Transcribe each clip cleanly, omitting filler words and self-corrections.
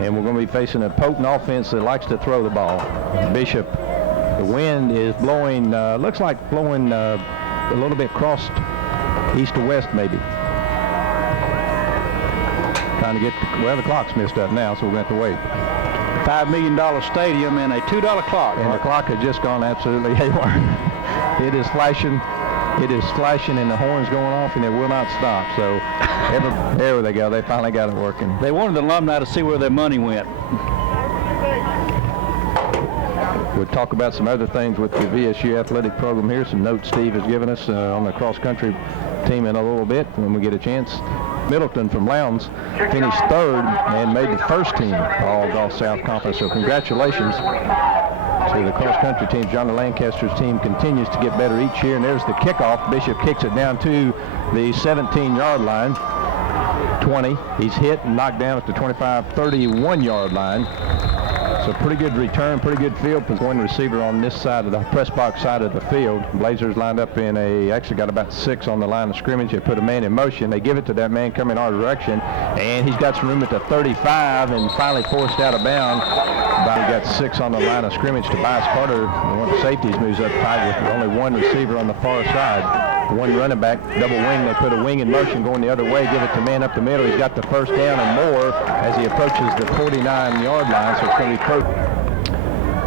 And we're going to be facing a potent offense that likes to throw the ball. Bishop, the wind is blowing, looks like blowing a little bit crossed east to west maybe. Trying to get, well, the clock's messed up now, so we're going to have to wait. $5 million stadium and a $2 clock. And the clock has just gone absolutely haywire. It is flashing, and the horn's going off, and it will not stop. So there they go. They finally got it working. They wanted the alumni to see where their money went. We'll talk about some other things with the VSU athletic program here. Some notes Steve has given us on the cross-country team in a little bit when we get a chance. Middleton from Lowndes finished third and made the first team All-Gulf South Conference. So congratulations to the cross-country team. John Lancaster's team continues to get better each year. And there's the kickoff. Bishop kicks it down to the 17-yard line. 20. He's hit and knocked down at the 25, 31-yard line. So pretty good return, pretty good field. One receiver on this side of the press box side of the field. Blazers lined up in actually got about 6 on the line of scrimmage. They put a man in motion. They give it to that man coming our direction, and he's got some room at the 35 and finally forced out of bounds. He got 6 on the line of scrimmage. Tobias Carter, one of the safeties, moves up tight with only one receiver on the far side. One running back, double wing. They put a wing in motion going the other way, give it to man up the middle. He's got the first down and more as he approaches the 49-yard line, so it's going to be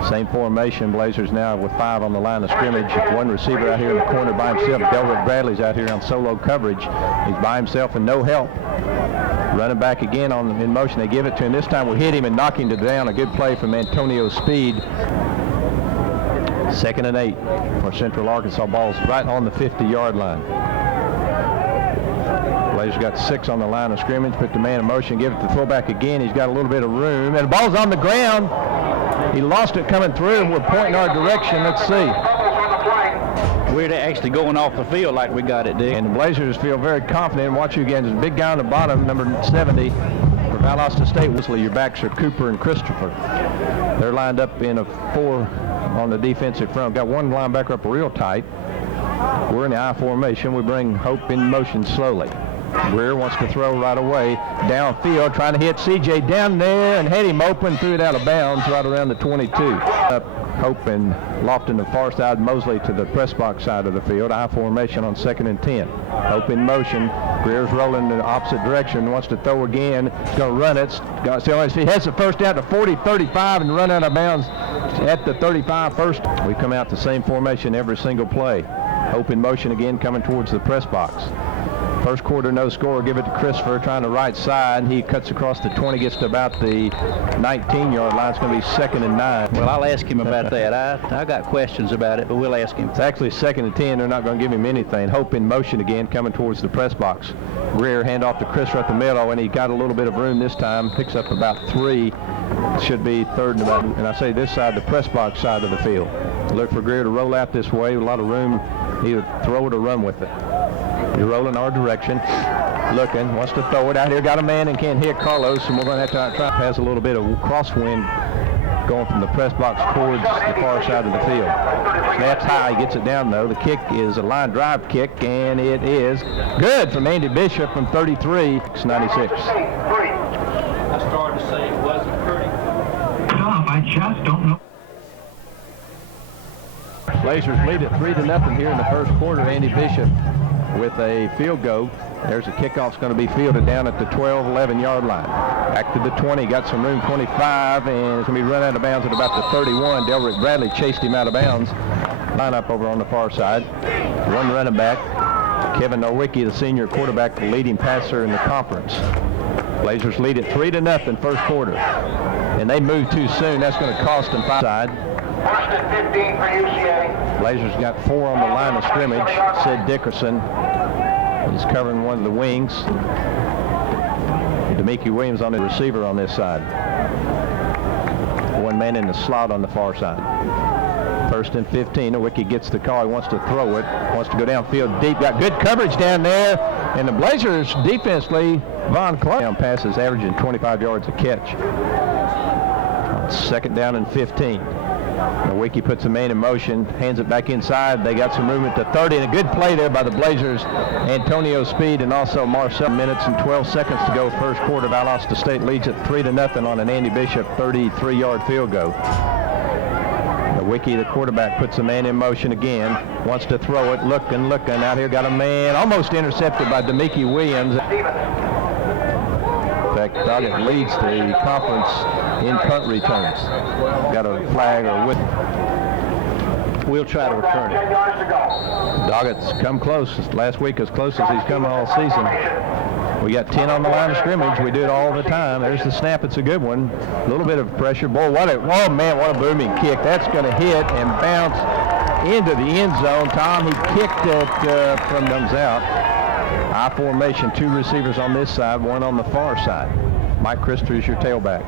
same formation. Blazers now with 5 on the line of scrimmage. One receiver out here in the corner by himself. Delrick Bradley's out here on solo coverage. He's by himself and no help. Running back again in motion. They give it to him. This time we hit him and knock him down. A good play from Antonio Speed. 2nd and 8 for Central Arkansas. Ball's right on the 50-yard line. Blazers got 6 on the line of scrimmage. Put the man in motion. Give it to throwback again. He's got a little bit of room. And the ball's on the ground. He lost it coming through, and we're pointing our direction. Let's see. We're actually going off the field like we got it, Dick. And the Blazers feel very confident. Watch you again. There's a big guy on the bottom, number 70. For Valdosta State, Wesley, your backs are Cooper and Christopher. They're lined up in a 4 on the defensive front. Got one linebacker up real tight. We're in the I formation. We bring Hope in motion slowly. Greer wants to throw right away downfield, trying to hit CJ down there and had him open, threw it out of bounds right around the 22. Hope and Lofton the far side, Mosley to the press box side of the field. I formation on 2nd and 10. Hope in motion. Greer's rolling in the opposite direction, wants to throw again. He's going to run it. He has the first down to 40, 35 and run out of bounds at the 35 first. We come out the same formation every single play. Hope in motion again coming towards the press box. First quarter, no score. Give it to Christopher, trying to right side. He cuts across the 20, gets to about the 19-yard line. It's going to be 2nd and 9. Well, I'll ask him about that. I got questions about it, but we'll ask him. It's actually 2nd and 10. They're not going to give him anything. Hope in motion again, coming towards the press box. Greer hand off to Christopher at the middle, and he got a little bit of room this time. Picks up about 3. Should be 3rd and about, and I say this side, the press box side of the field. Look for Greer to roll out this way. A lot of room, either throw it or run with it. You're rolling our direction, looking, wants to throw it out here. Got a man and can't hit Carlos, and we're going to have to try. Has a little bit of crosswind going from the press box towards the far side of the field. Snaps high, he gets it down though. The kick is a line drive kick, and it is good from Andy Bishop from 33, 96. I started to say it wasn't pretty. Tom, I just don't know. Blazers lead it 3-0 here in the first quarter. Andy Bishop with a field goal. There's a kickoff's going to be fielded down at the 12, 11-yard line. Back to the 20, got some room, 25, and it's going to be run out of bounds at about the 31. Delrick Bradley chased him out of bounds. Line up over on the far side. One running back, Kevin Nowicki, the senior quarterback, the leading passer in the conference. Blazers lead it 3-0 first quarter. And they move too soon. That's going to cost them 5 side. 1st and 15 for UCA. Blazers got 4 on the line of scrimmage. Sid Dickerson is covering one of the wings. Demeke Williams on the receiver on this side. One man in the slot on the far side. 1st and 15. Nowicki gets the call. He wants to throw it. Wants to go downfield deep. Got good coverage down there. And the Blazers defensively, Von Clark down passes averaging 25 yards a catch. 2nd down and 15. Nowicki puts the man in motion, hands it back inside. They got some movement to 30, and a good play there by the Blazers. Antonio Speed and also Marcel. Minutes and 12 seconds to go first quarter. Valdosta State leads it 3-0 on an Andy Bishop 33-yard field goal. Nowicki, the quarterback, puts the man in motion again. Wants to throw it, looking. Out here got a man almost intercepted by Demiki Williams. In fact, Doggett leads the conference in punt returns. Got a flag or with. We'll try to return it. Doggett's come close. Last week as close as he's come all season. We got 10 on the line of scrimmage. We do it all the time. There's the snap. It's a good one. A little bit of pressure. Boy, what a booming kick. That's going to hit and bounce into the end zone. Tom, he kicked it from comes out. I formation, 2 receivers on this side, 1 on the far side. Mike Christer is your tailback.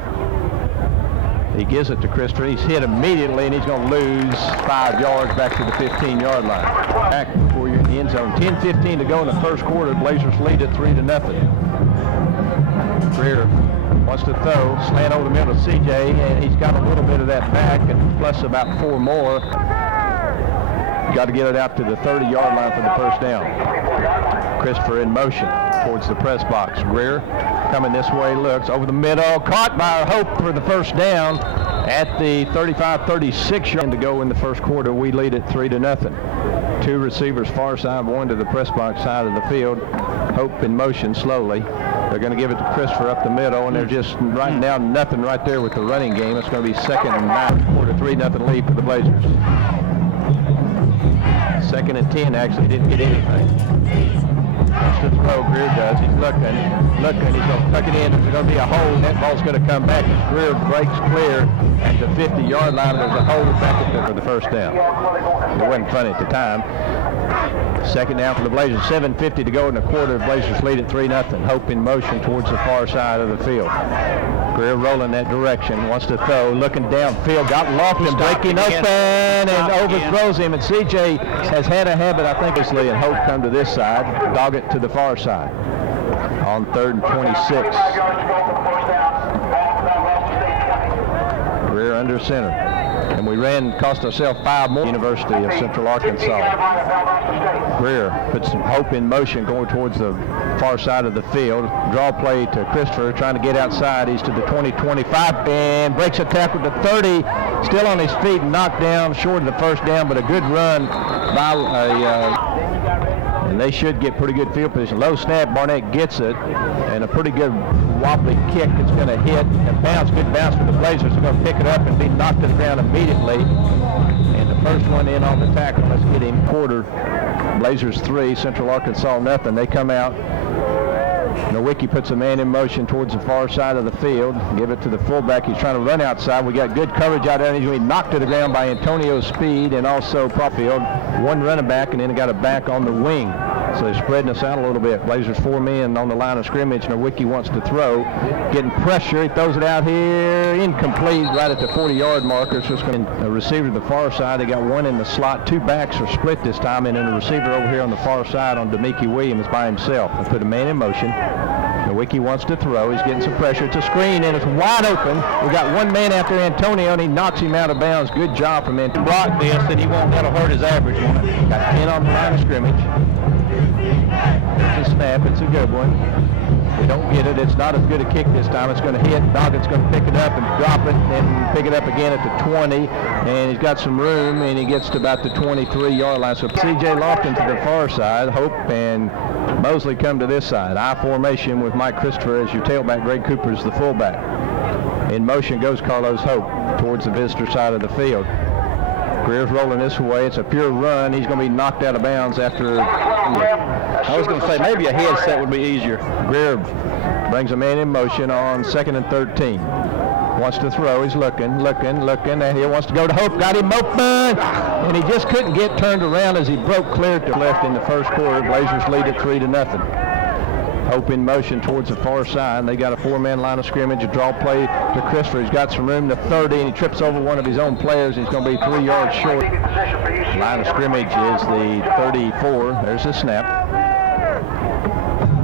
He gives it to Christer. He's hit immediately, and he's going to lose 5 yards back to the 15-yard line. Back before you're in the end zone. 10:15 to go in the first quarter. Blazers lead it 3-0. Greer wants to throw, slant over the middle of CJ, and he's got a little bit of that back, and plus about 4 more. Got to get it out to the 30-yard line for the first down. Christopher in motion towards the press box. Greer coming this way, looks over the middle, caught by Hope for the first down at the 35-36 yard to go in the first quarter. We lead it 3-0. 2 receivers far side, 1 to the press box side of the field. Hope in motion slowly. They're going to give it to Christopher up the middle, and they're just right now nothing right there with the running game. It's going to be 2nd and 9 quarter, 3-0 lead for the Blazers. 2nd and 10 actually didn't get anything. Wants to throw, Greer does. He's looking. He's going to tuck it in. There's going to be a hole. That ball's going to come back as Greer breaks clear at the 50-yard line. There's a hole back at for the first down. It wasn't funny at the time. 2nd down for the Blazers. 7:50 to go in the quarter. Blazers lead at 3-0. Hope in motion towards the far side of the field. Greer rolling that direction. Wants to throw. Looking downfield. Got Lofton breaking open and overthrows him. And CJ has had a habit, I think, and Hope come to this side. Doggett to the far side. On 3rd and 26. Greer under center. And we cost ourselves 5 more. University of Central Arkansas. Greer puts some Hope in motion going towards the far side of the field. Draw play to Christopher trying to get outside. He's to the 20-25 and breaks a tackle to 30. Still on his feet, knocked down short of the first down, but a good run by and they should get pretty good field position. Low snap, Barnett gets it, and a pretty good wobbly kick that's going to hit and bounce. Good bounce for the Blazers. They're going to pick it up and be knocked to the ground immediately. And the first one in on the tackle. Let's get him. Quarter. Blazers 3, Central Arkansas nothing. They come out. Nowicki puts a man in motion towards the far side of the field. Give it to the fullback. He's trying to run outside. We got good coverage out there, and he's going to be knocked to the ground by Antonio Speed and also Propfield. 1 running back, and then got a back on the wing. So they're spreading us out a little bit. Blazers 4 men on the line of scrimmage. Nowicki wants to throw. Getting pressure. He throws it out here. Incomplete right at the 40-yard marker. So it's going to a receiver to the far side. They got 1 in the slot. 2 backs are split this time, and then a receiver over here on the far side on Demiki Williams by himself. They put a man in motion. Nowicki wants to throw. He's getting some pressure. It's a screen, and it's wide open. We got 1 man after Antonio, and he knocks him out of bounds. Good job from Antonio. Block this, and he won't. That'll hurt his average one. Got 10 on the line of scrimmage. There's a snap. It's a good one. We don't get it. It's not as good a kick this time. It's going to hit. Doggett's going to pick it up and drop it, and pick it up again at the 20. And he's got some room, and he gets to about the 23-yard line. So C.J. Lofton to the far side. Hope and Mosley come to this side. I formation with Mike Christopher as your tailback. Greg Cooper is the fullback. In motion goes Carlos Hope towards the visitor side of the field. Greer's rolling this way. It's a pure run. He's going to be knocked out of bounds after. I was going to say maybe a headset would be easier. Greer brings a man in motion on 2nd and 13. Wants to throw. He's looking, and he wants to go to Hope. Got him open, and he just couldn't get turned around as he broke clear to left in the first quarter. Blazers lead it 3-0. Hope in motion towards the far side. They got a 4-man line of scrimmage. A draw play to Christopher. He's got some room to 30, and he trips over one of his own players. He's going to be 3 yards short. Line of scrimmage is the 34. There's the snap.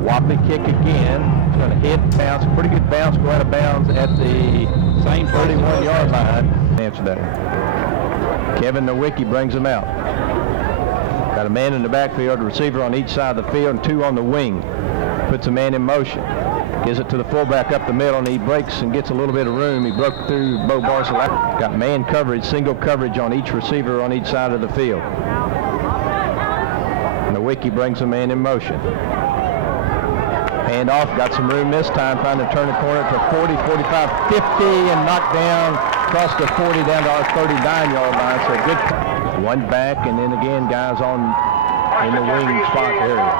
Wobbly kick again. It's going to hit, bounce. Pretty good bounce. Go out of bounds at the same 31-yard line. Answer that. Kevin Nowicki brings him out. Got a man in the backfield, a receiver on each side of the field, and two on the wing. Puts a man in motion. Gives it to the fullback up the middle, and he breaks and gets a little bit of room. He broke through Bo Barcelona. Got man coverage, single coverage on each receiver on each side of the field. Nowicki brings a man in motion. Hand off, got some room this time, trying to turn the corner to 40, 45, 50, and knocked down across the 40 down to our 39-yard line. So good. One back, and then again, guys on in the wing spot area.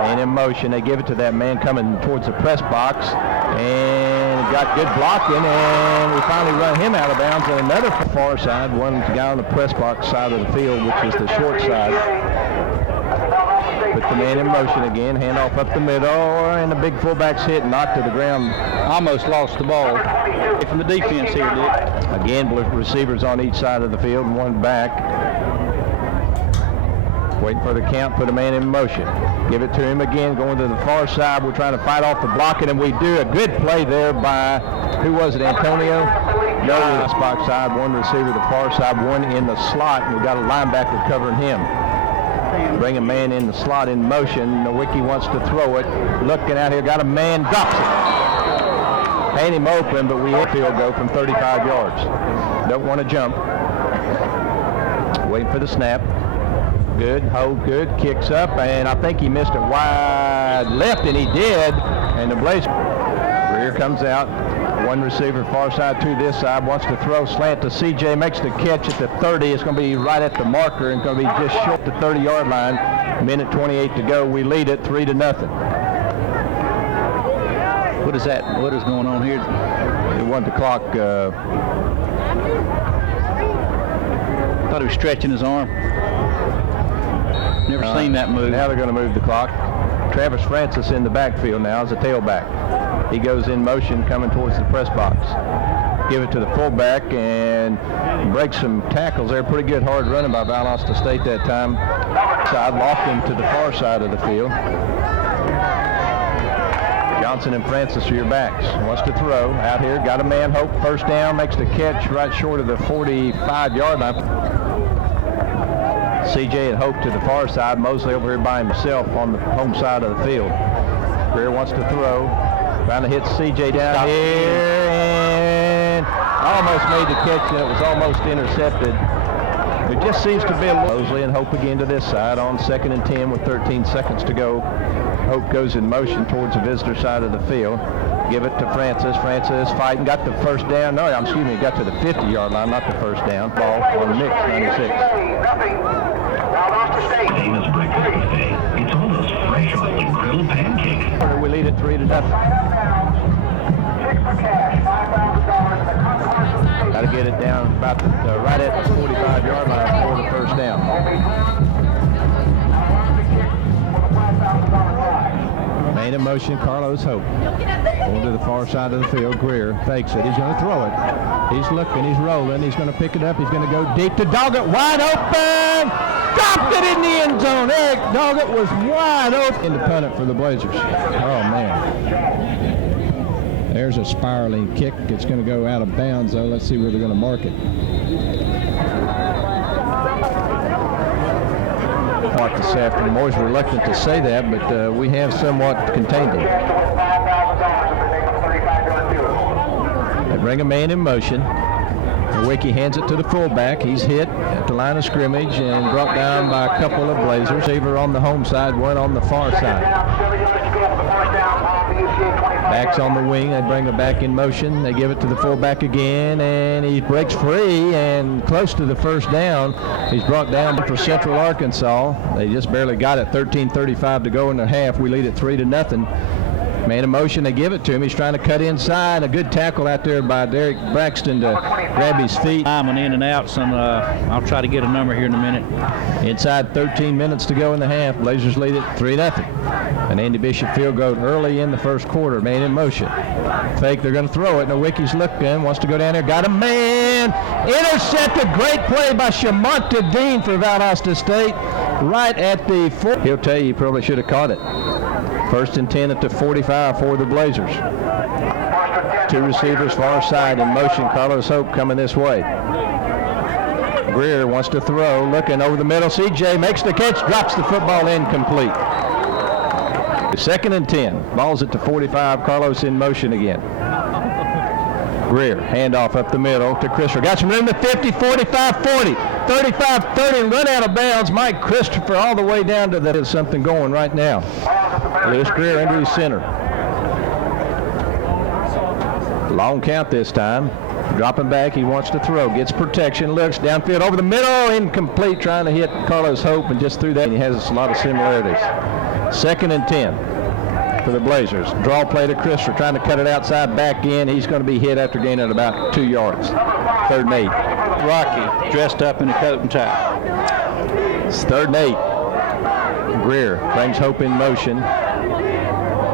And in motion, they give it to that man coming towards the press box, and got good blocking, and we finally run him out of bounds. And another far side, one guy on the press box side of the field, which is the short side. Put the man in motion again, handoff up the middle, and the big fullback's hit, knocked to the ground. Almost lost the ball from the defense here, Dick. Again, receivers on each side of the field, and one back. Waiting for the count, put a man in motion. Give it to him again, going to the far side. We're trying to fight off the blocking, and we do a good play there by, who was it, Antonio? No, the box side, one receiver the far side, one in the slot, and we got a linebacker covering him. Bring a man in the slot in motion. Nowicki wants to throw it. Looking out here, got a man, drops it. Hand him open, but we hit field goal from 35 yards. Don't want to jump. Waiting for the snap. Good, hold good, kicks up, and I think he missed it wide left, and he did. And the Blazers, rear comes out. One receiver far side to this side, wants to throw, slant to CJ, makes the catch at the 30. It's going to be right at the marker and going to be just short the 30-yard line. Minute 28 to go. We lead it 3-0. What is that? What is going on here? They want the clock. Thought he was stretching his arm. Never seen that move. Now they're going to move the clock. Travis Francis in the backfield now as a tailback. He goes in motion coming towards the press box. Give it to the fullback and breaks some tackles there. Pretty good hard running by Valdosta State that time. Side locked him to the far side of the field. Johnson and Francis are your backs. Wants to throw out here. Got a man, Hope, first down. Makes the catch right short of the 45-yard line. CJ and Hope to the far side. Mosley over here by himself on the home side of the field. Greer wants to throw. Trying to hit CJ down here, and almost made the catch, and it was almost intercepted. There just seems to be a little. Mosley and Hope again to this side on 2nd and 10 with 13 seconds to go. Hope goes in motion towards the visitor side of the field. Give it to Francis. Francis fighting, got the first down. No, excuse me, got to the 50-yard line, not the first down. Ball on Mix 96. Famous breakfast buffet. It's almost fresh off the grilled pancake. We lead it 3-0. Got to get it down about right at the 45-yard line for the first down. Man in motion, Carlos Hope. Going to the far side of the field. Greer fakes it. He's going to throw it. He's looking. He's rolling. He's going to pick it up. He's going to go deep to Doggett. Wide open. Dropped it in the end zone. Eric Doggett was wide open. In the punt it for the Blazers. Oh, man. There's a spiraling kick. It's going to go out of bounds, though. Let's see where they're going to mark it. Mark this afternoon. I'm always reluctant to say that, but we have somewhat contained it. They bring a man in motion. Nowicki hands it to the fullback. He's hit at the line of scrimmage and brought down by a couple of Blazers. Receiver on the home side, one on the far side. Back's on the wing. They bring it back in motion. They give it to the fullback again, and he breaks free and close to the first down. He's brought down for Central Arkansas. They just barely got it. 13:35 to go in the half. We lead it 3-0. Man in motion, they give it to him. He's trying to cut inside. A good tackle out there by Derek Braxton to grab his feet. Lineman in and out. I'll try to get a number here in a minute. Inside 13 minutes to go in the half. Blazers lead it 3-0. An Andy Bishop field goal early in the first quarter. Man in motion. Fake, they're going to throw it. Nowicki's looking, wants to go down there. Got a man. Intercepted. Great play by Shamonta Dean for Valdosta State. Right at the 4. He'll tell you he probably should have caught it. 1st and 10 at the 45 for the Blazers. Two receivers far side in motion. Carlos Hope coming this way. Greer wants to throw, looking over the middle. CJ makes the catch, drops the football incomplete. 2nd and 10. Ball's at the 45. Carlos in motion again. Greer, handoff up the middle to Christopher. Got some room to 50, 45, 40, 35, 30, run out of bounds. Mike Christopher all the way down to the. There's something going right now. Lewis Greer under his center. Long count this time. Dropping back, he wants to throw. Gets protection, looks downfield over the middle, incomplete, trying to hit Carlos Hope, and just threw that. He has a lot of similarities. 2nd and 10 for the Blazers. Draw play to Christopher, trying to cut it outside, back in. He's going to be hit after gaining about 2 yards. 3rd and 8. Rocky dressed up in a coat and tie. It's 3rd and 8. Greer brings Hope in motion.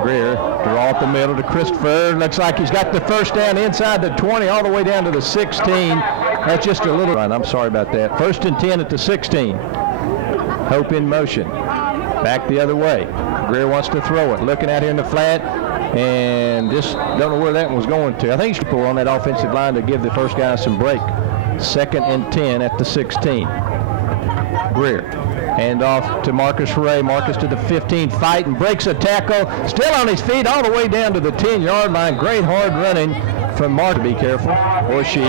Greer, draw up the middle to Christopher. Looks like he's got the first down inside the 20 all the way down to the 16. That's just a little run. I'm sorry about that. 1st and 10 at the 16. Hope in motion. Back the other way. Greer wants to throw it. Looking out here in the flat and just don't know where that one was going to. I think he's on that offensive line to give the first guy some break. 2nd and 10 at the 16. Greer. Hand off to Marcus Ray. Marcus to the 15, fight and breaks a tackle. Still on his feet all the way down to the 10-yard line. Great hard running from Mark. Be careful, or she.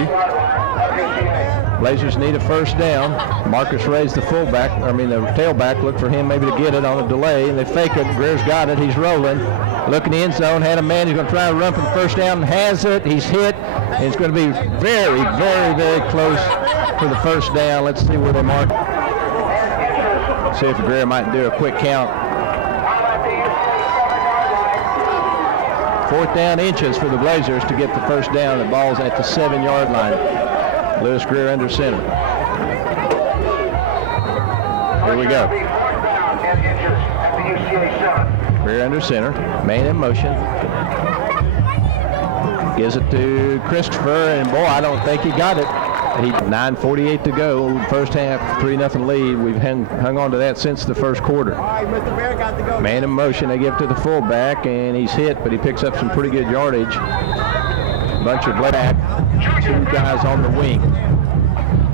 Blazers need a first down. Marcus Ray's the fullback, the tailback. Look for him maybe to get it on a delay, and they fake it. Greer's got it. He's rolling. Looking the end zone. Had a man who's going to try to run for the first down. Has it. He's hit. And it's going to be very, very, very close for the first down. Let's see where they mark. See if Greer might do a quick count. 4th down inches for the Blazers to get the first down. The ball's at the 7-yard line. Lewis Greer under center. Here we go. Greer under center. Man in motion. Gives it to Christopher, and boy, I don't think he got it. 9:48 to go, first half, 3-0 lead. We've hung on to that since the first quarter. Man in motion, they give to the fullback, and he's hit, but he picks up some pretty good yardage. Bunch of black, 2 guys on the wing.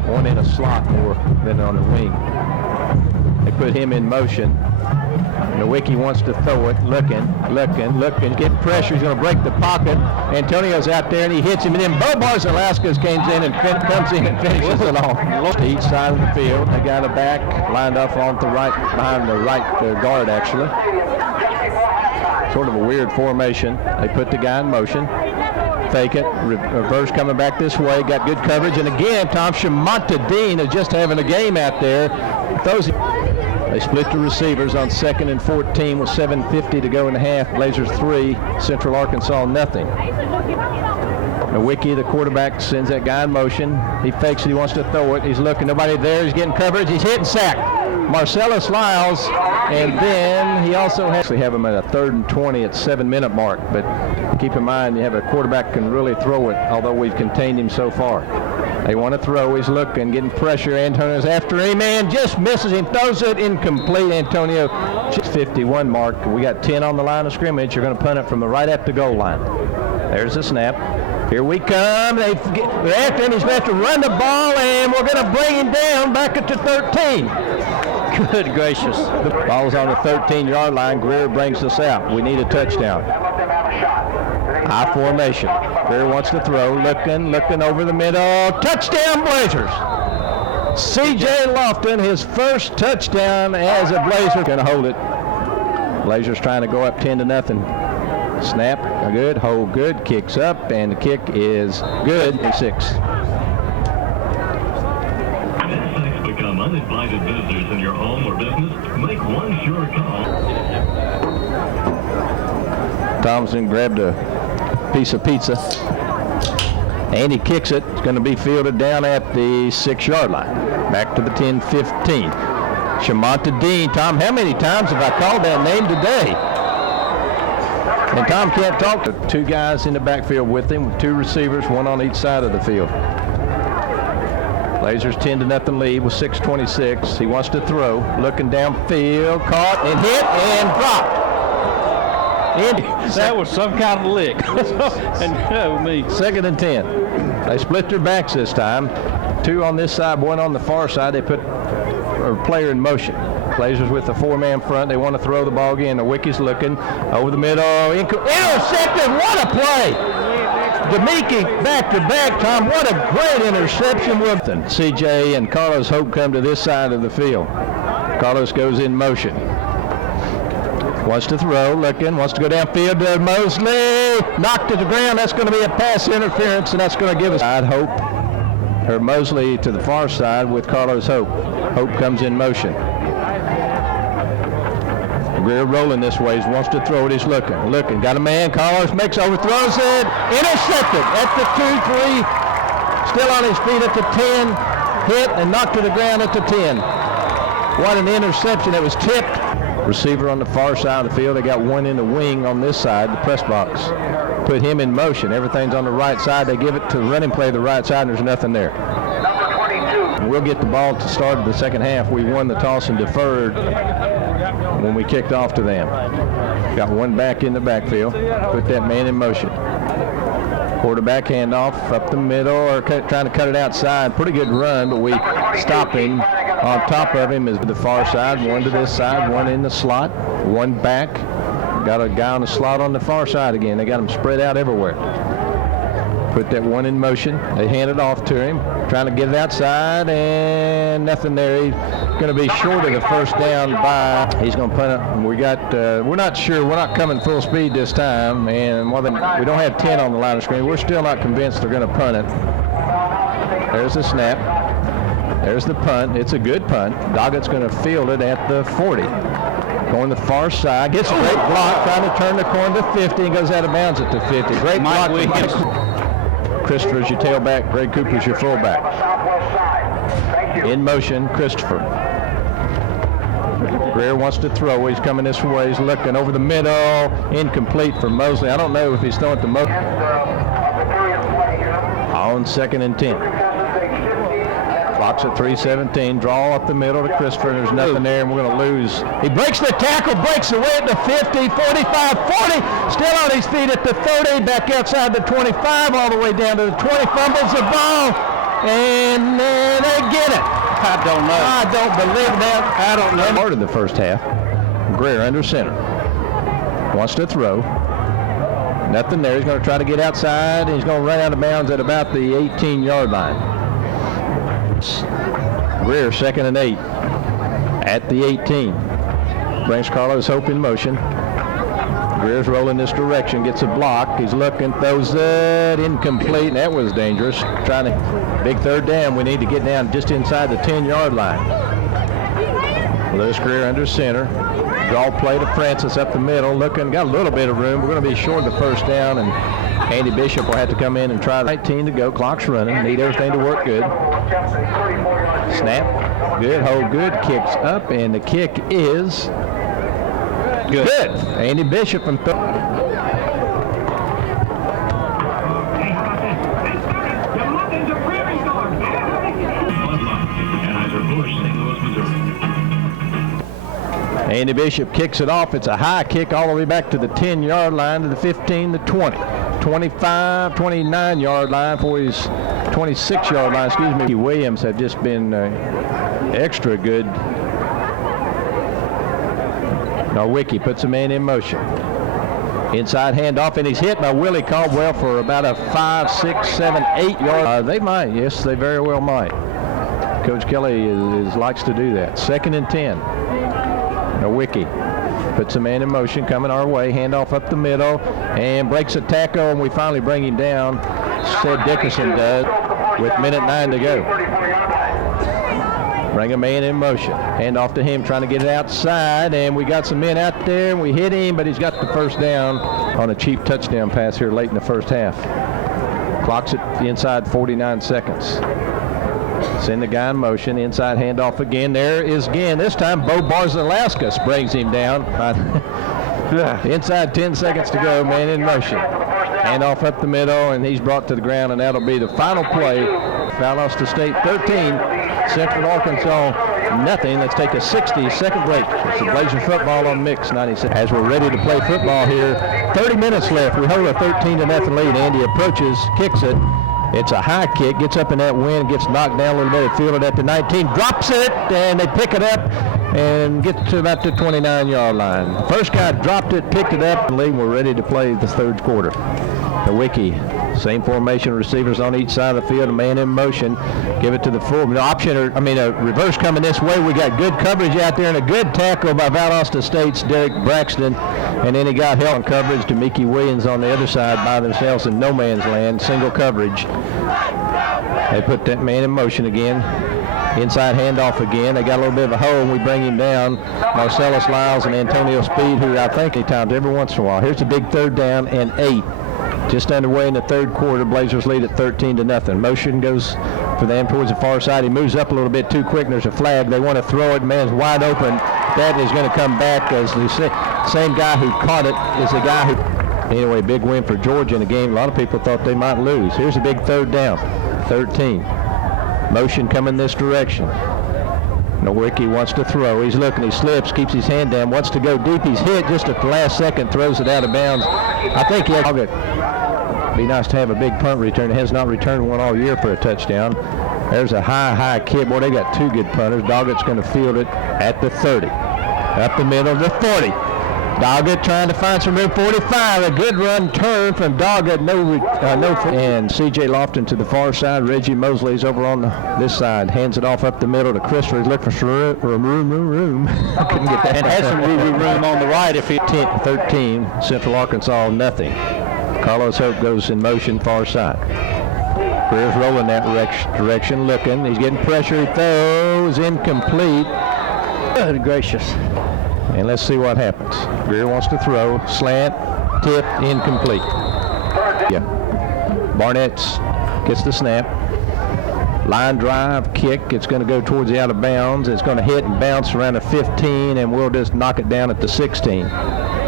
One in a slot more than on the wing. They put him in motion. Nowicki wants to throw it, looking, getting pressure. He's going to break the pocket. Antonio's out there, and he hits him. And then Bo Barzalauskas comes in and finishes it off. To each side of the field. They got a back lined up on the right, behind the right guard, actually. Sort of a weird formation. They put the guy in motion. Fake it. Reverse coming back this way. Got good coverage. And again, Tom Shamontadine is just having a game out there. They split the receivers on 2nd and 14 with 7:50 to go in the half. Blazers 3, Central Arkansas nothing. Nowicki, the quarterback, sends that guy in motion. He fakes it. He wants to throw it. He's looking. Nobody there. He's getting coverage. He's hit and sacked. Marcellus Lyles, and then he also has to have him at a 3rd and 20 at 7-minute mark. But keep in mind, you have a quarterback can really throw it, although we've contained him so far. They want to throw. He's looking, getting pressure. Antonio's after him, and just misses him. Throws it incomplete. Antonio, 51 mark. We got 10 on the line of scrimmage. You're going to punt it from the right at the goal line. There's the snap. Here we come. They're after him. He's going to have to run the ball, and we're going to bring him down back at the 13. Good gracious. The ball's on the 13-yard line. Greer brings us out. We need a touchdown. High formation. Greer wants to throw. Looking over the middle. Touchdown, Blazers. C.J. Lofton, his first touchdown as a Blazer. Going to hold it. Blazers trying to go up 10-0. Snap, good, hold good, kicks up, and the kick is good. 6. Become uninvited visitors in your home or business. Make one sure call. Thompson grabbed a piece of pizza, and he kicks it. It's going to be fielded down at the 6-yard line. Back to the 10-15. Shamontadine. Tom, how many times have I called that name today? And Tom can't talk to 2 guys in the backfield with him, with 2 receivers, 1 on each side of the field. Blazers 10-0 lead with 6:26. He wants to throw, looking downfield, caught and hit and dropped. That was some kind of lick. And 2nd and 10. They split their backs this time. Two on this side, one on the far side. They put a player in motion. Blazers with the four-man front. They want to throw the ball again. The Wickie's looking over the middle. Intercepted. What a play! Demeke back-to-back, Tom. What a great interception. CJ and Carlos Hope come to this side of the field. Carlos goes in motion. Wants to throw, looking, wants to go downfield to Mosley. Knocked to the ground. That's going to be a pass interference, and that's going to give us Hope. Or Mosley to the far side with Carlos Hope. Hope comes in motion. Greer rolling this way. He wants to throw it. He's looking. Got a man. Carlos makes, overthrows it. Intercepted at the 2-3. Still on his feet at the 10. Hit and knocked to the ground at the 10. What an interception. It was tipped. Receiver on the far side of the field. They got one in the wing on this side, the press box. Put him in motion. Everything's on the right side. They give it to the running play the right side, and there's nothing there. Number 22. We'll get the ball to start the second half. We won the toss and deferred when we kicked off to them. Got one back in the backfield. Put that man in motion. Quarterback handoff up the middle, or trying to cut it outside. Pretty good run, but we stop him. On top of him is the far side, one to this side, one in the slot, one back. Got a guy on the slot on the far side again. They got him spread out everywhere. Put that one in motion. They hand it off to him, trying to get it outside, and nothing there. He's going to be short of the first down by. He's going to punt it. And we're not sure. We're not coming full speed this time, and we don't have 10 on the line of screen. We're still not convinced they're going to punt it. There's the snap. There's the punt. It's a good punt. Doggett's going to field it at the 40. Going the far side. Gets a great block. Trying to turn the corner to 50 and goes out of bounds at the 50. Great block. Christopher's your tailback. Greg Cooper's your fullback. In motion, Christopher. Greer wants to throw. He's coming this way. He's looking over the middle. Incomplete for Mosley. I don't know if he's throwing it to Mosley. On 2nd and 10. Clock's at 3:17. Draw up the middle to Christopher. There's nothing there, and we're going to lose. He breaks the tackle, breaks away at the 50, 45, 40. Still on his feet at the 30, back outside the 25, all the way down to the 20. Fumbles the ball, and then they get it. I don't know. I don't believe that. I don't know. Part of the first half. Greer under center. Wants to throw. Nothing there. He's going to try to get outside, and he's going to run out of bounds at about the 18-yard line. Greer 2nd and 8 at the 18. Brings Carlos Hope in motion. Greer's rolling this direction, gets a block. He's looking, throws it incomplete, and that was dangerous. Trying to big third down. We need to get down just inside the 10-yard line. Lewis Greer under center. Draw play to Francis up the middle. Looking, got a little bit of room. We're going to be short of the first down, and Andy Bishop will have to come in and try. 19 to go. Clock's running. Need everything to work good. Snap. Good. Hold good. Kicks up, and the kick is good. Andy Bishop from Andy Bishop kicks it off. It's a high kick all the way back to the 10-yard line, to the 15, the 20, 25, 29-yard line for his 26-yard line. Excuse me. Williams have just been extra good. Nowicki puts a man in motion. Inside handoff, and he's hit by Willie Caldwell for about a 5, 6, 7, 8 yard. They might. Yes, they very well might. Coach Kelly likes to do that. 2nd and 10. Nowicki puts a man in motion, coming our way. Handoff up the middle, and breaks a tackle, and we finally bring him down. Said Dickerson does, with minute 9 to go. Bring a man in motion. Hand off to him, trying to get it outside, and we got some men out there, and we hit him, but he's got the first down on a cheap touchdown pass here late in the first half. Clock's at inside 49 seconds. Send the guy in motion. Inside handoff again. There is again. This time, Bo Barzalauskas brings him down. Inside 10 seconds to go. Man in motion. Handoff up the middle, and he's brought to the ground, and that'll be the final play. Valdosta State 13, Central Arkansas nothing. Let's take a 60-second break. It's the Blazer football on Mix 96. As we're ready to play football here, 30 minutes left. We hold a 13-0 lead. Andy approaches, kicks it. It's a high kick, gets up in that wind, gets knocked down a little bit, fielded at the 19, drops it, and they pick it up and get to about the 29-yard line. The first guy dropped it, picked it up, and we're ready to play the third quarter. The Wiki, same formation, receivers on each side of the field, a man in motion, give it to the full. A reverse coming this way. We got good coverage out there and a good tackle by Valdosta State's Derek Braxton, and then he got help on coverage to Mickey Williams on the other side by themselves in no man's land, single coverage. They put that man in motion again. Inside handoff again. They got a little bit of a hole, and we bring him down. Marcellus Lyles and Antonio Speed, who I think he times every once in a while. Here's a big third down and 8. Just underway in the third quarter. Blazers lead at 13-0. Motion goes for them towards the far side. He moves up a little bit too quick, and there's a flag. They want to throw it. Man's wide open. That is going to come back as the same guy who caught it is the guy who... Anyway, big win for Georgia in the game. A lot of people thought they might lose. Here's a big third down. 13. Motion coming this direction. Nowicki wants to throw. He's looking. He slips, keeps his hand down, wants to go deep. He's hit just at the last second, throws it out of bounds. I think he'll be nice to have a big punt return. He has not returned one all year for a touchdown. There's a high kick. Boy, they got two good punters. Doggett's going to field it at the 30. Up the middle, the 40. Doggett trying to find some room. 45. A good run turn from Doggett. And C.J. Lofton to the far side. Reggie Mosley's over on this side. Hands it off up the middle to Christopher. He's looking for room. Couldn't get that. And has some room on the right if he... 13. Central Arkansas, nothing. Carlos Hope goes in motion far side. Greer's rolling that direction, looking. He's getting pressure. He throws incomplete. Good gracious. And let's see what happens. Greer wants to throw. Slant, tip, incomplete. Yeah. Barnett gets the snap. Line drive, kick. It's going to go towards the out of bounds. It's going to hit and bounce around the 15, and we'll just knock it down at the 16.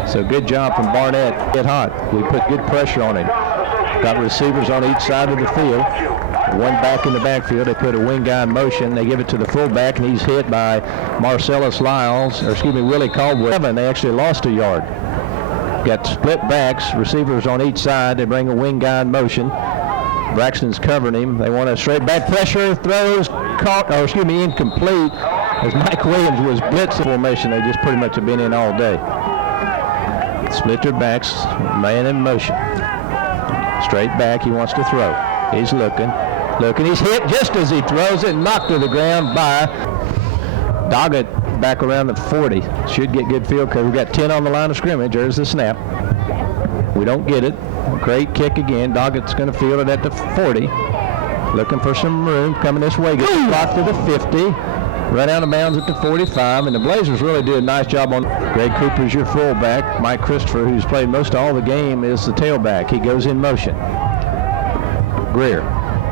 So good job from Barnett. Get hot. We put good pressure on him. Got receivers on each side of the field. One back in the backfield. They put a wing guy in motion. They give it to the fullback, and he's hit by Willie Caldwell. They actually lost a yard. Got split backs, receivers on each side. They bring a wing guy in motion. Braxton's covering him. They want a straight back pressure. Throws incomplete. As Mike Williams was blitzing formation, they just pretty much have been in all day. Split their backs, man in motion. Straight back, he wants to throw. He's looking. He's hit just as he throws it, knocked to the ground by Doggett back around the 40. Should get good field coverage. We've got 10 on the line of scrimmage. There's the snap. We don't get it. Great kick again. Doggett's going to field it at the 40. Looking for some room. Coming this way. Gets blocked to the 50. Right out of bounds at the 45. And the Blazers really do a nice job on. Greg Cooper's your fullback. Mike Christopher, who's played most of all the game, is the tailback. He goes in motion. Greer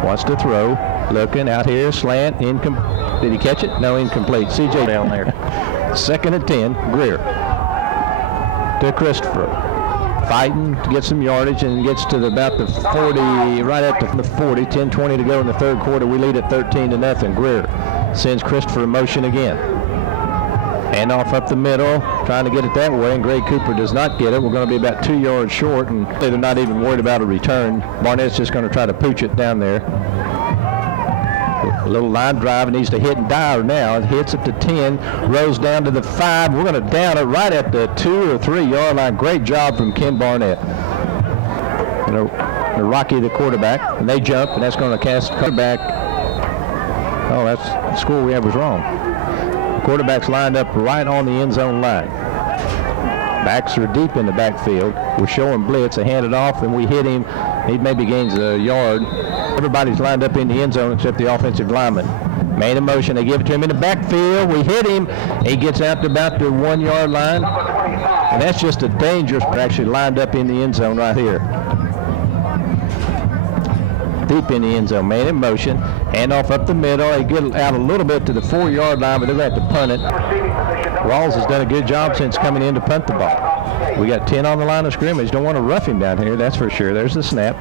wants to throw. Looking out here. Slant. Did he catch it? No, incomplete. CJ down there. 2nd and 10. Greer to Christopher. Fighting to get some yardage and gets to about the 40, right at the 40. 10-20 to go in the third quarter. We lead at 13-0. Greer sends Christopher in motion again. Hand off up the middle, trying to get it that way, and Greg Cooper does not get it. We're going to be about 2 yards short, and they're not even worried about a return. Barnett's just going to try to pooch it down there. A little line drive, and needs to hit and dive now. It hits at the 10, rolls down to the 5. We're going to down it right at the 2 or 3 yard line. Great job from Ken Barnett. Rocky, the quarterback, and they jump, and that's going to cast the quarterback. Oh, that's the score we had was wrong. The quarterback's lined up right on the end zone line. Backs are deep in the backfield. We're showing blitz. They hand it off, and we hit him. He maybe gains a yard. Everybody's lined up in the end zone except the offensive lineman. Man in motion. They give it to him in the backfield. We hit him. He gets out to about the 1 yard line. And that's just a dangerous. We're actually lined up in the end zone right here. Deep in the end zone. Man in motion. Hand off up the middle. They get out a little bit to the 4 yard line, but they're going to have to punt it. Rawls has done a good job since coming in to punt the ball. We got 10 on the line of scrimmage. Don't want to rough him down here, that's for sure. There's the snap.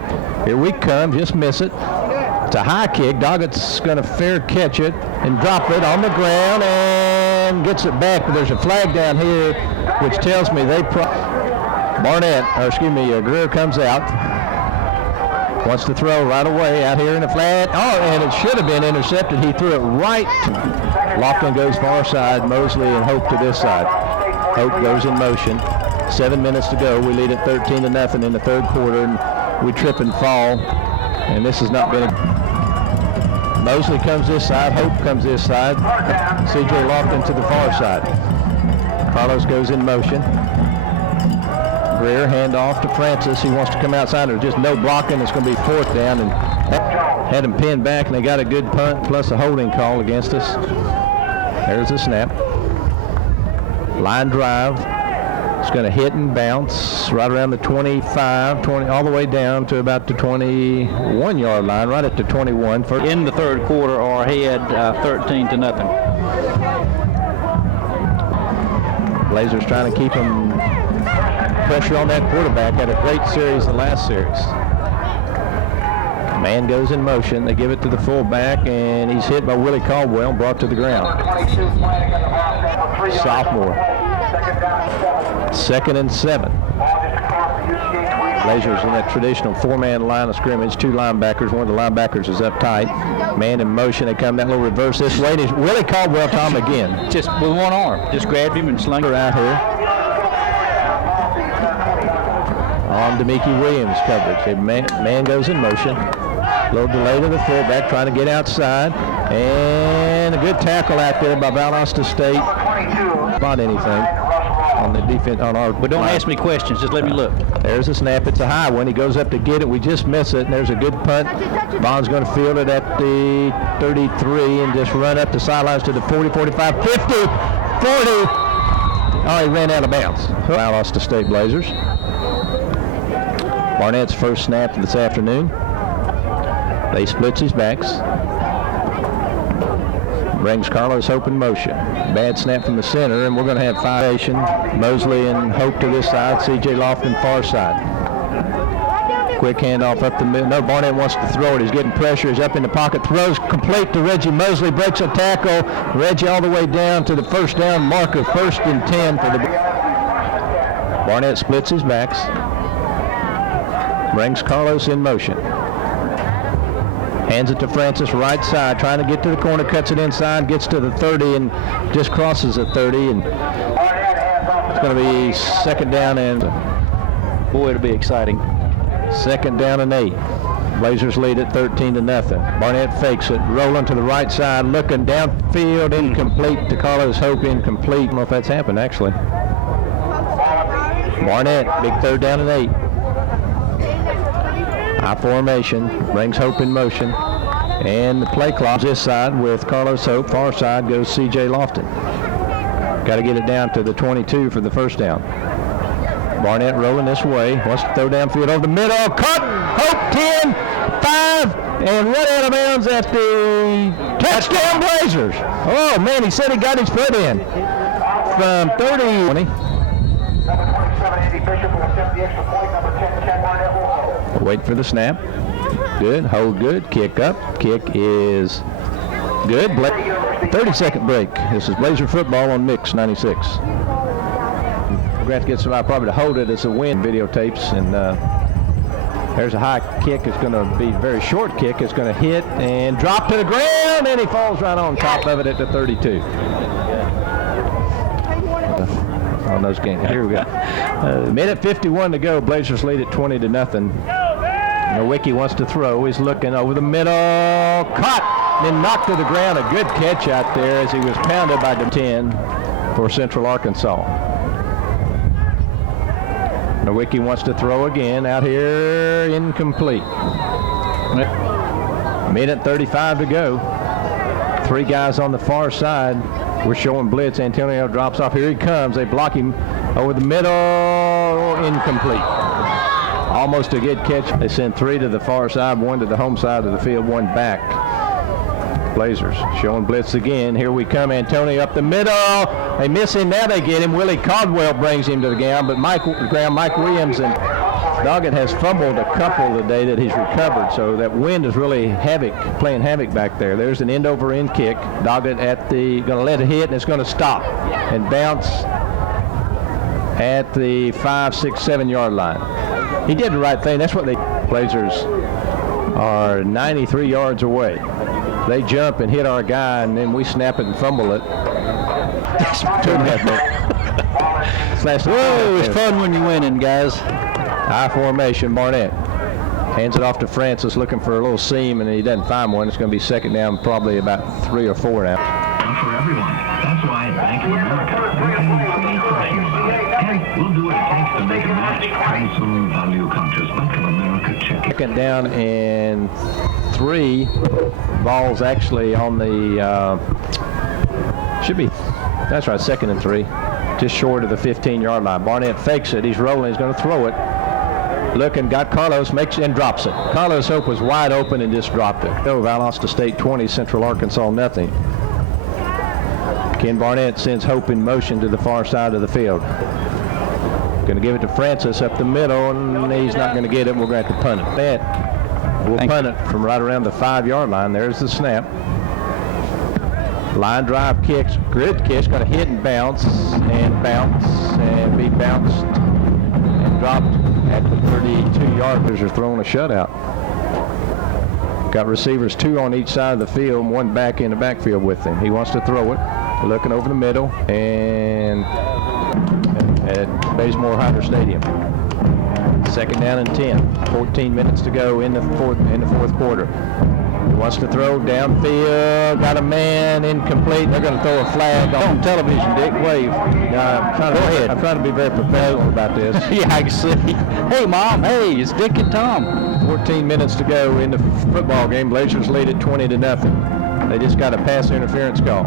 Here we come. Just miss it. It's a high kick. Doggett's going to fair catch it and drop it on the ground and gets it back. But there's a flag down here, which tells me Greer comes out. Wants to throw right away out here in the flat. Oh, and it should have been intercepted. He threw it right. Lofton goes far side. Mosley and Hope to this side. Hope goes in motion. 7 minutes to go. We lead at 13-0 in the third quarter, and we trip and fall. And this has not been Mosley comes this side. Hope comes this side. C.J. Lofton to the far side. Carlos goes in motion. Greer, hand off to Francis. He wants to come outside. There's just no blocking. It's going to be fourth down, and had him pinned back, and they got a good punt plus a holding call against us. There's the snap. Line drive. It's going to hit and bounce right around the 25, 20, all the way down to about the 21-yard line, right at the 21. In the third quarter, our head 13-0. Blazers trying to keep him pressure on that quarterback. Had a great series the last series. Man goes in motion. They give it to the fullback, and he's hit by Willie Caldwell, brought to the ground. Sophomore. 2nd and 7. Blazers in that traditional four-man line of scrimmage. Two linebackers. One of the linebackers is up tight. Man in motion. They come that little reverse this way. Willie Caldwell Tom again. Just with one arm. Just grabbed him and slung her out here. On to Mickey Williams coverage. A man goes in motion. A little delay to the fullback, trying to get outside. And a good tackle out there by Valdosta State. Not anything on the defense on our. But don't ask me questions. Just let me look. There's a snap. It's a high one. He goes up to get it. We just miss it. And there's a good punt. Bond's going to field it at the 33 and just run up the sidelines to the 40, 45, 50, 40. Oh, he ran out of bounds. Valdosta State Blazers. Barnett's first snap this afternoon. They splits his backs. Brings Carlos Hope in motion. Bad snap from the center, and we're going to have foundation. Mosley and Hope to this side. C.J. Lofton far side. Quick handoff up the middle. No, Barnett wants to throw it. He's getting pressure. He's up in the pocket. Throws complete to Reggie Mosley. Breaks a tackle. Reggie all the way down to the first down marker. 1st and 10 for the. Barnett splits his backs. Brings Carlos in motion. Hands it to Francis, right side, trying to get to the corner, cuts it inside, gets to the 30 and just crosses the 30, and it's going to be 2nd down and, boy, it'll be exciting. 2nd down and 8. Blazers lead at 13-0. Barnett fakes it, rolling to the right side, looking downfield, incomplete to Carlos Hope, incomplete. I don't know if that's happened, actually. Barnett, big 3rd down and 8. High formation, brings Hope in motion, and the play clock this side with Carlos Hope. Far side goes C.J. Lofton. Got to get it down to the 22 for the first down. Barnett rolling this way, wants to throw downfield over the middle. Caught, Hope 10, 5, and run out of bounds at the touchdown Blazers. Oh man, he said he got his foot in from 30. 20. Wait for the snap. Good. Hold good. Kick up. Kick is good. 30-second break. This is Blazer football on Mix 96. We're going to have to get somebody probably to hold it as a win videotapes. And there's a high kick. It's going to be a very short kick. It's going to hit and drop to the ground, and he falls right on top of it at the 32. On those games. Here we go. Minute 51 to go. Blazers lead at 20-0. Nowicki wants to throw. He's looking over the middle. Caught. Then knocked to the ground. A good catch out there as he was pounded by the 10 for Central Arkansas. Nowicki wants to throw again. Out here, incomplete. Minute 35 to go. 3 guys on the far side. We're showing blitz. Antonio drops off. Here he comes. They block him over the middle. Incomplete. Almost a good catch. They send 3 to the far side, 1 to the home side of the field, 1 back. Blazers showing blitz again. Here we come. Antonio up the middle. They miss him. Now they get him. Willie Caldwell brings him to the ground, but Mike Williams and Doggett has fumbled a couple today that he's recovered, so that wind is really playing havoc back there. There's an end-over-end kick. Doggett going to let it hit, and it's going to stop and bounce at the 5, 6, 7 yard line. He did the right thing. That's what Blazers are 93 yards away. They jump and hit our guy, and then we snap it and fumble it. Whoa, it's fun when you're winning, guys. I formation, Barnett. Hands it off to Francis, looking for a little seam, and he doesn't find one. It's going to be second down, probably about 3 or 4 now. Not for everyone. That's why at Bank of America, we're paying for and we'll do what it takes to make a match. Handsome, value-conscious Bank of America check. Second down and 3. Ball's actually on the, should be, that's right, 2nd and 3. Just short of the 15-yard line. Barnett fakes it. He's rolling. He's going to throw it. Looking, got Carlos, makes and drops it. Carlos Hope was wide open and just dropped it. No, Valdosta State 20, Central Arkansas nothing. Ken Barnett sends Hope in motion to the far side of the field. Going to give it to Francis up the middle, and he's not going to get it. We're going to have to punt it. We'll punt it from right around the 5-yard line. There's the snap. Line drive kicks, grid kick's going to hit and bounce and be bounced and dropped at the 32-yard. They're throwing a shutout. Got receivers 2 on each side of the field, and 1 back in the backfield with him. He wants to throw it, looking over the middle, and at Bazemore Hyder Stadium. Second down and 10. 14 minutes to go in the fourth quarter. He wants to throw downfield, got a man, incomplete. They're going to throw a flag on television, Dick. Wave. I'm trying to be very professional about this. Yeah, I can see. Hey, Mom. Hey, it's Dick and Tom. 14 minutes to go in the football game. Blazers lead it 20-0. They just got a pass interference call.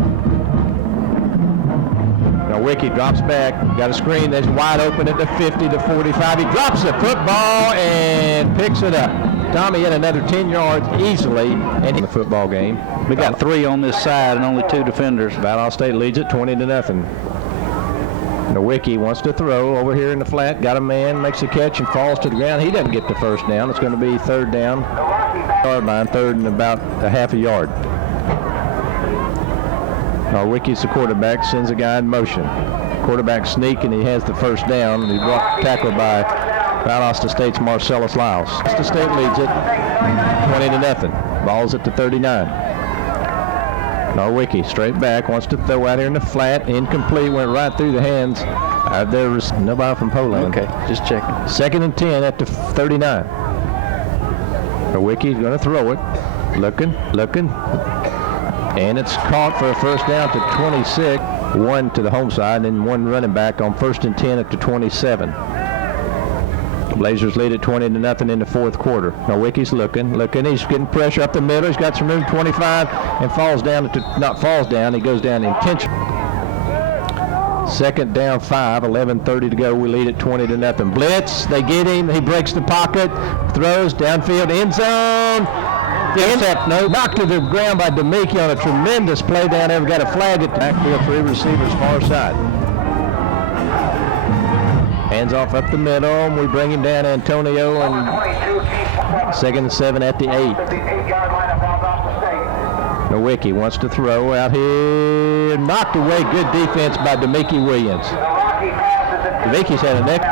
Now Wiki drops back, got a screen that's wide open at the 50 to 45. He drops the football and picks it up. Tommy hit another 10 yards easily in the football game. We got 3 on this side and only 2 defenders. Valdosta State leads it 20-0. Nowicki wants to throw over here in the flat. Got a man, makes a catch and falls to the ground. He doesn't get the first down. It's going to be 3rd down. Yard line, 3rd and about a half a yard. Wicky's the quarterback, sends a guy in motion. Quarterback sneak, and he has the first down. He's tackled by Valdosta State's Marcellus Lyles. Valdosta State leads it 20-0. Ball's at the 39. Wiki straight back, wants to throw out here in the flat. Incomplete, went right through the hands. There was nobody from Poland. Okay, just checking. 2nd and 10 at the 39. Wiki's going to throw it. Looking. And it's caught for a first down to 26. 1 to the home side, and 1 running back on 1st and 10 at the 27. Blazers lead at 20-0 in the fourth quarter. Now Wiki's looking. He's getting pressure up the middle. He's got some room, 25, and falls down. He goes down intentionally. 2nd down, 5, 11:30 to go. We lead at 20-0. Blitz. They get him. He breaks the pocket. Throws downfield, end zone. Intercept, no. Knocked to the ground by Demeke on a tremendous play down there. We got a flag at the backfield, 3 receivers far side. Hands off up the middle, and we bring him down, Antonio, and 2nd and 7 at the 8. Nowicki wants to throw out here. Knocked away. Good defense by Demeke Williams. Demeke's had a neck.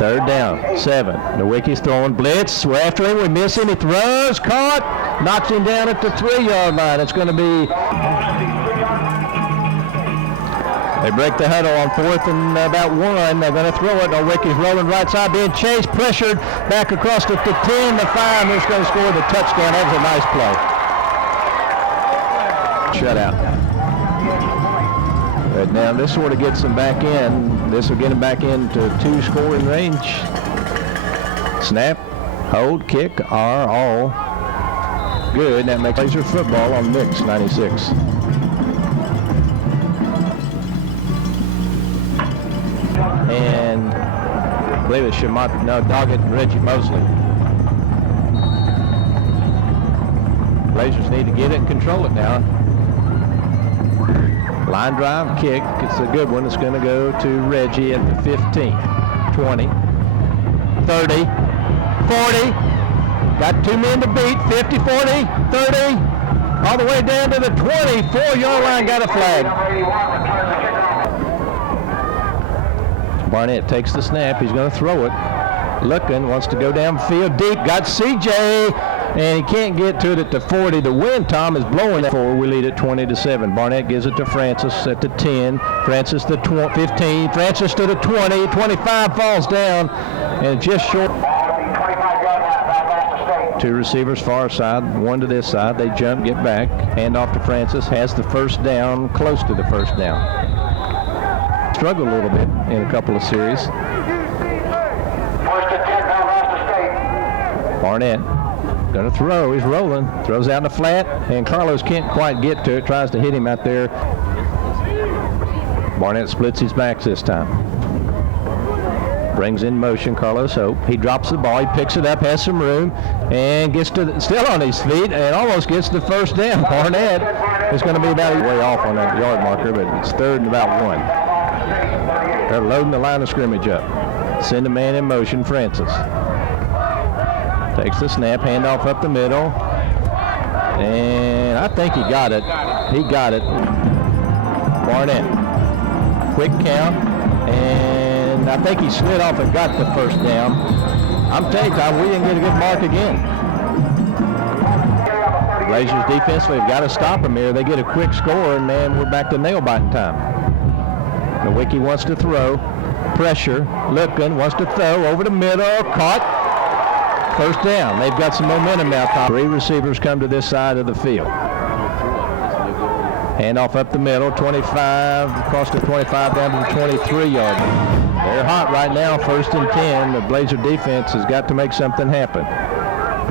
3rd down, 7. Nowicki's throwing blitz. We're after him. We miss him. He throws. Caught. Knocks him down at the 3-yard line. It's going to be... They break the huddle on 4th and about 1. They're going to throw it. Nowicki's rolling right side, being chased, pressured. Back across to the 10, the 5. They're going to score the touchdown. That was a nice play. Shutout. But now this sort of gets them back in. This will get them back into 2 scoring range. Snap, hold, kick are all good. That makes Blazer football on Mix 96. And I believe it's Doggett and Reggie Mosley. Blazers need to get it and control it now. Line drive kick. It's a good one. It's going to go to Reggie at the 15, 20, 30, 40. Got 2 men to beat. 50, 40, 30. All the way down to the 24-yard line. Got a flag. Barnett takes the snap. He's going to throw it. Looking. Wants to go downfield deep. Got CJ. and he can't get to it at the 40. The wind, Tom, is blowing that forward. We lead at 20-7. Barnett gives it to Francis at the 10. Francis the 15. Francis to the 20. 25 falls down, and just short. Two receivers far side, one to this side. They jump, get back, hand off to Francis. Has the first down, close to the first down. Struggled a little bit in a couple of series. First and 10, Valdosta State. Barnett going to throw. He's rolling. Throws out in the flat, and Carlos can't quite get to it. Tries to hit him out there. Barnett splits his backs this time. Brings in motion Carlos Hope. He drops the ball. He picks it up, has some room, and gets to still on his feet, and almost gets the first down. Barnett is going to be about way off on that yard marker, but it's 3rd and about 1. They're loading the line of scrimmage up. Send a man in motion, Francis. Takes the snap, handoff up the middle, and I think he got it. He got it. Barnett. Quick count, and I think he slid off and got the first down. I'm telling you, Tom, we didn't get a good mark again. The Blazers defensively have got to stop them here. They get a quick score, and man, we're back to nail-biting time. Nowicki wants to throw. Pressure. Lipkin wants to throw over the middle. Caught. First down. They've got some momentum now, Tom. 3 receivers come to this side of the field. Handoff up the middle. 25. Across the 25 down to the 23-yard line. They're hot right now. 1st and 10. The Blazer defense has got to make something happen.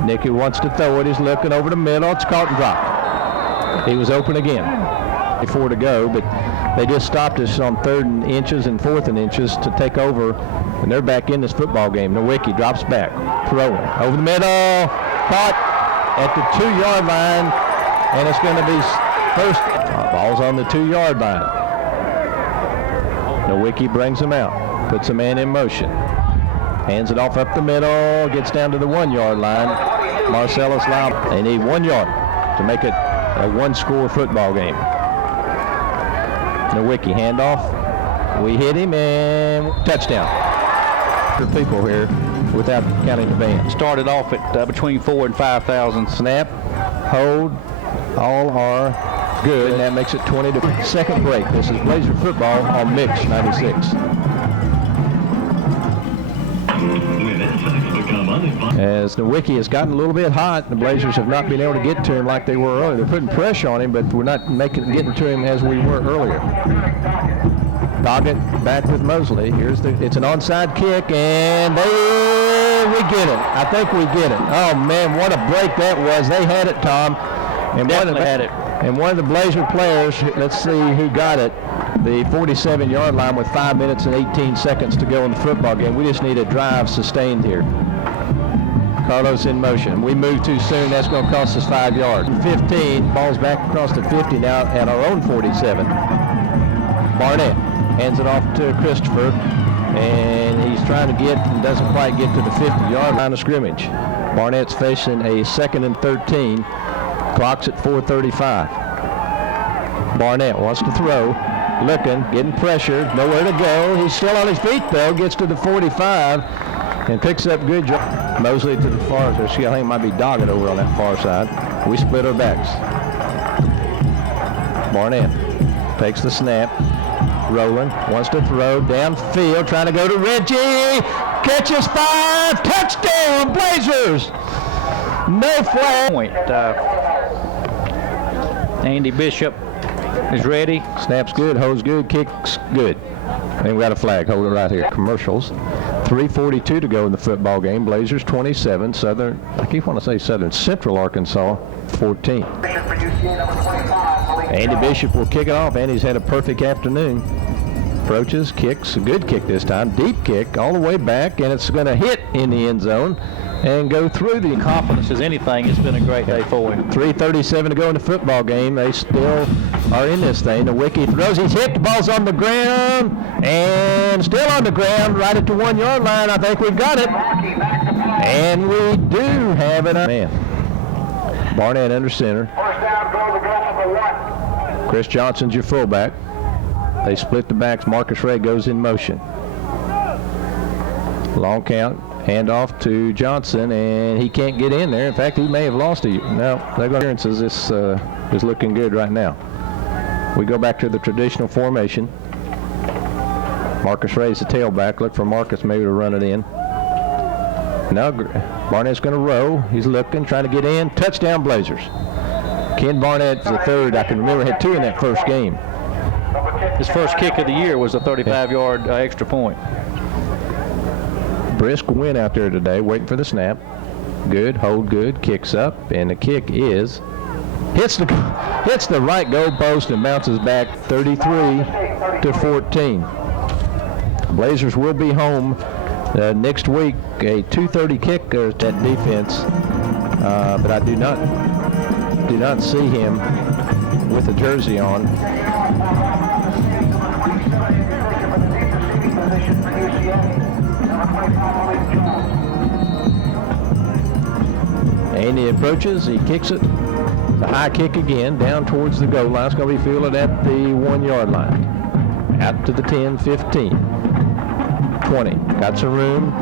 Nicky wants to throw it. He's looking over the middle. It's caught and dropped. He was open again. 4 to go, but they just stopped us on 3rd and inches and 4th and inches to take over, and they're back in this football game. Nowicki drops back, throwing over the middle, caught at the 2-yard line, and it's going to be first. Ball's on the 2-yard line. Nowicki brings him out, puts a man in motion, hands it off up the middle, gets down to the 1-yard line. Marcellus Loud. They need 1 yard to make it a 1-score football game. Nowicki handoff. We hit him and touchdown. For people here without counting the band. Started off at between 4,000 and 5,000. Snap, hold, all are good, and that makes it 20 to second break. This is Blazer football on Mix 96. As Nowicki has gotten a little bit hot, the Blazers have not been able to get to him like they were earlier. They're putting pressure on him, but we're not getting to him as we were earlier. Doggett back with Mosley. It's an onside kick, and we get it. I think we get it. Oh man, what a break that was. They had it, Tom. And Definitely had it. And one of the Blazer players, let's see who got it, the 47-yard line with 5 minutes and 18 seconds to go in the football game. We just need a drive sustained here. Carlos in motion. We move too soon. That's going to cost us 5 yards. 15. Ball's back across the 50 now at our own 47. Barnett hands it off to Christopher, and he's trying to get and doesn't quite get to the 50-yard line of scrimmage. Barnett's facing a 2nd and 13. Clock's at 4:35. Barnett wants to throw. Looking, getting pressure, nowhere to go. He's still on his feet though. Gets to the 45 and picks up good job. Mosley to the far. I think it might be Doggett over on that far side. We split our backs. Barnett takes the snap. Rolling, wants to throw downfield, trying to go to Reggie. Catches 5. Touchdown, Blazers. No flag. Point. Andy Bishop is ready. Snaps good, holds good, kicks good. And we got a flag. Hold it right here. Commercials. 3:42 to go in the football game. Blazers 27. Southern, I keep wanting to say Southern Central Arkansas 14. Andy Bishop will kick it off. Andy's had a perfect afternoon. Approaches, kicks, a good kick this time. Deep kick all the way back, and it's going to hit in the end zone and go through the Confidence as anything. It's been a great day for him. 3:37 to go in the football game. They still are in this thing. Nowicki throws. He's hit. The ball's on the ground and still on the ground right at the 1-yard line. I think we've got it. And we do have it. Man. Barnett under center. First down, go to number 1. Chris Johnson's your fullback. They split the backs. Marcus Ray goes in motion. Long count. Handoff to Johnson, and he can't get in there. In fact, he may have lost it. No, they're going appearances. This is looking good right now. We go back to the traditional formation. Marcus raised the tailback. Look for Marcus maybe to run it in. Now Barnett's going to row. He's looking, trying to get in. Touchdown Blazers. Ken Barnett's the third. I can remember had 2 in that first game. His first kick of the year was a 35-yard extra point. Brisk win out there today, waiting for the snap. Good, hold good, kicks up, and the kick is hits the right goal post and bounces back 33-14. Blazers will be home next week. A 2:30 kick that defense, but I do not see him with a jersey on. And he approaches, he kicks it. It's a high kick again, down towards the goal line. It's going to be fielded at the 1-yard line. Out to the 10, 15, 20. Got some room,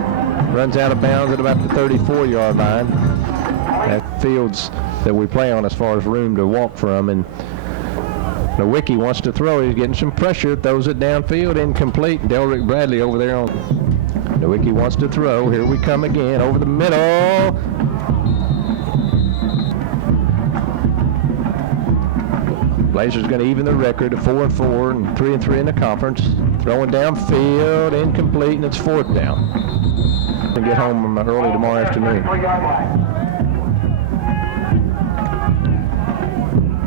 runs out of bounds at about the 34-yard line. That fields that we play on as far as room to walk from. And Nowicki wants to throw. He's getting some pressure, throws it downfield, incomplete. Delrick Bradley over there on. Nowicki wants to throw. Here we come again, over the middle. Blazers going to even the record of 4-4 and 3-3 in the conference. Throwing downfield, incomplete, and it's 4th down. And get home early tomorrow afternoon.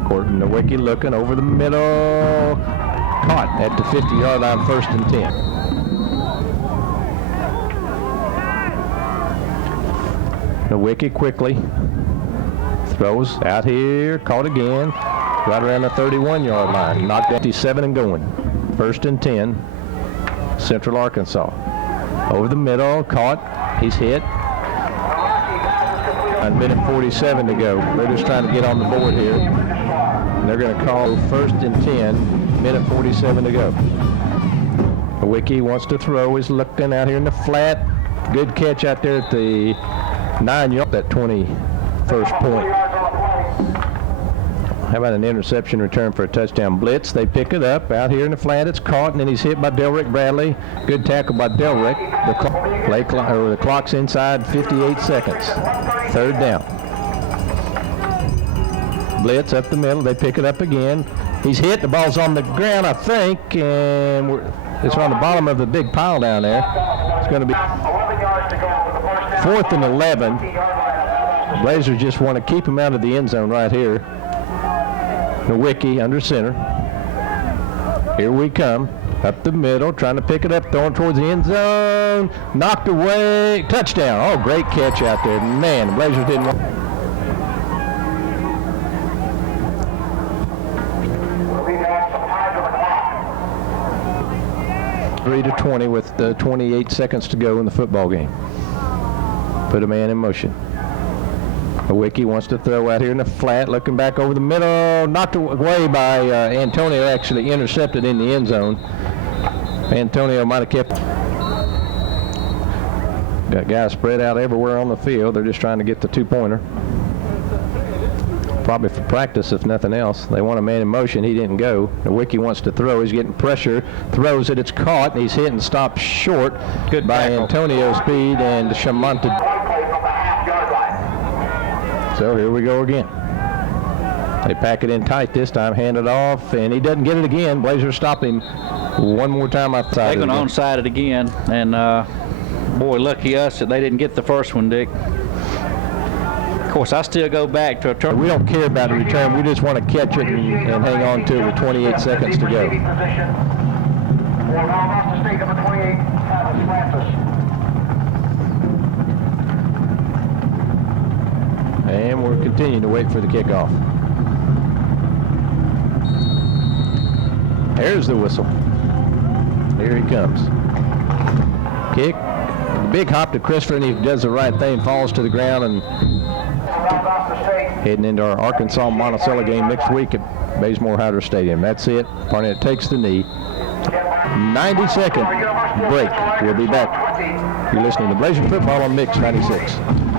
Courtney Nowicki looking over the middle. Caught at the 50-yard line, 1st and 10. Nowicki quickly throws out here, caught again. Right around the 31-yard line. Knocked 57 and going. 1st and 10. Central Arkansas. Over the middle. Caught. He's hit. A minute 47 to go. They're just trying to get on the board here. And they're going to call 1st and 10. Minute 47 to go. Nowicki wants to throw. He's looking out here in the flat. Good catch out there at the 9-yard. That 21st point. How about an interception return for a touchdown? Blitz, they pick it up. Out here in the flat, it's caught, and then he's hit by Delrick Bradley. Good tackle by Delrick. The clock's inside 58 seconds. 3rd down. Blitz up the middle. They pick it up again. He's hit. The ball's on the ground, I think, and it's on the bottom of the big pile down there. It's going to be 4th and 11. The Blazers just want to keep him out of the end zone right here. Nowicki under center. Here we come. Up the middle, trying to pick it up, throwing towards the end zone. Knocked away. Touchdown. Oh, great catch out there. Man, the Blazers didn't want. 3-20 with 28 seconds to go in the football game. Put a man in motion. Nowicki wants to throw out here in the flat, looking back over the middle, knocked away by Antonio, actually intercepted in the end zone. Antonio might have kept. Got guys spread out everywhere on the field. They're just trying to get the 2-pointer. Probably for practice, if nothing else. They want a man in motion. He didn't go. Nowicki wants to throw. He's getting pressure. Throws it. It's caught. And he's hit and stopped short. Good by Antonio's speed and Shamonta. So here we go again. They pack it in tight this time, hand it off, and he doesn't get it again. Blazers stop him one more time outside. They're going to onside it again, and boy, lucky us that they didn't get the first one, Dick. Of course, I still go back to a turn. We don't care about the return. We just want to catch it and hang on to it with 28 seconds to go. And we're continuing to wait for the kickoff. There's the whistle. Here he comes. Kick. Big hop to Christopher, and he does the right thing, falls to the ground, and heading into our Arkansas Monticello game next week at Bazemore Hydro Stadium. That's it. Barnett takes the knee. 90-second break. We'll be back. You're listening to Blazer Football on Mix 96.